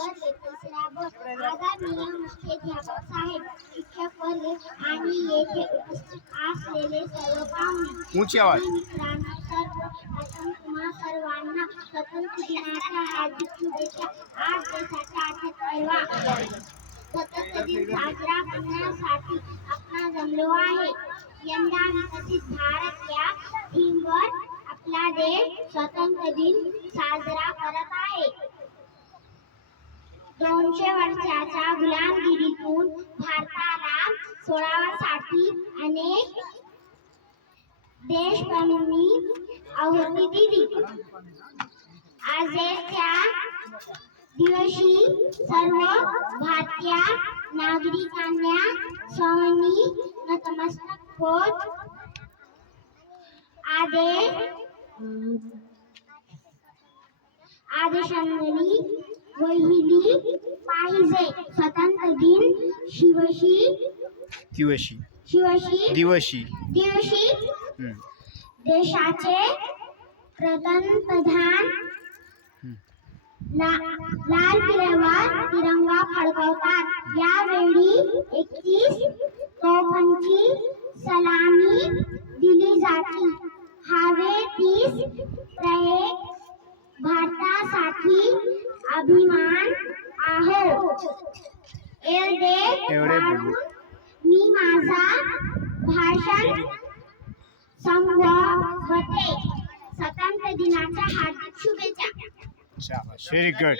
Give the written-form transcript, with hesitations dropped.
Number 31 आदरणीय मुख्याध्यापक साहेब, शिक्षक वर्ग आणि येथे उपस्थित असलेले सर्व पाहुणे, ऊंची आवाज. मित्रांनो, सर्वप्रथम तुम्हा सर्वांना स्वातंत्र्य दिनाच्या हार्दिक शुभेच्छा. आज देशाचा 78वा स्वातंत्र्य दिन साजरा करण्यासाठी आपण जमलो आहे. यंदा विकसित भारत या थीमवर आपला देश स्वातंत्र्य दिन साजरा करत आहे. 200 वर्षाच्या गुलामगिरीतून भारताला सोडवण्यासाठी अनेक देशप्रेमींनी आहुती दिली. आजच्या दिवशी सर्व भारतीय नागरिकांना सन्मानी नतमस्तक होत आदरांजली वाहिली पाहिजे. स्वातंत्र्य दिन दिवशी देशाचे पंतप्रधान लाल किल्ल्यावर तिरंगा फडकवतात. यावेळी 31 तोफांची सलामी दिली जाते. हवे 30 प्रत्येक भारतासाठी अभिमान आहे. एवढे मी माझा भाषण संपवते. स्वातंत्र्य दिनाच्या हार्दिक शुभेच्छा. Very good.